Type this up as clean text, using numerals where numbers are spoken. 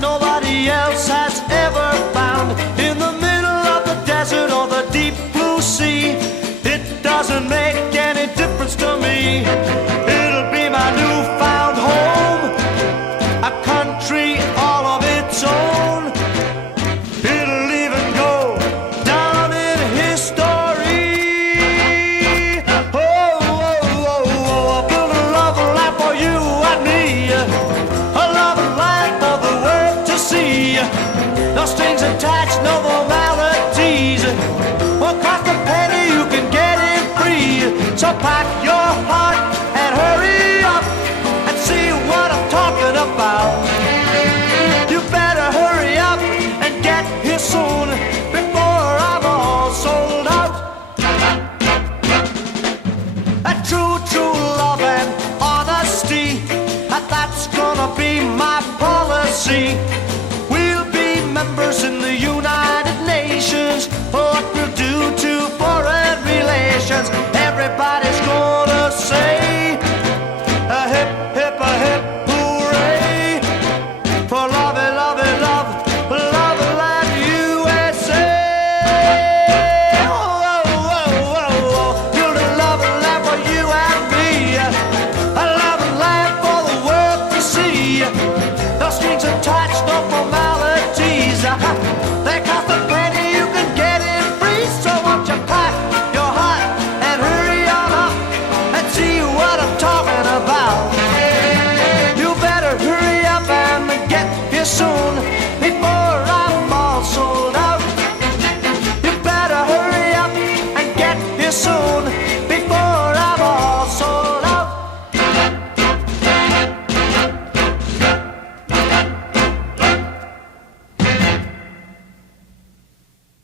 nobody else has ever found. In the middle of the desert or the deep blue sea, it doesn't make any difference to me. It'll be my newfound home, a country all of its own. It'll even go down in history. Oh, oh, oh, oh, I built a love life for you and me, a love life for the world to see. No strings attached, no formalities. Won't cost a penny, you can get it free. So pack your heart and hurry up and see what I'm talking about. You better hurry up and get here soon before I'm all sold out. A true, true love and honesty, that's gonna be my policy. We'll be members in the United Nations. What we'll do to foreign relations, everybody's gonna say a hip, hip, a hip, hooray for love, love, love, love like USA. Oh, oh, oh, oh, oh. Build a love life for you and me, a love life for the world to see. No strings attached, no formalities. They cost a penny, you can get it free. So won't you pack your heart and hurry on up and see what I'm talking about. You better hurry up and get here soon before I'm all sold out. You better hurry up and get here soon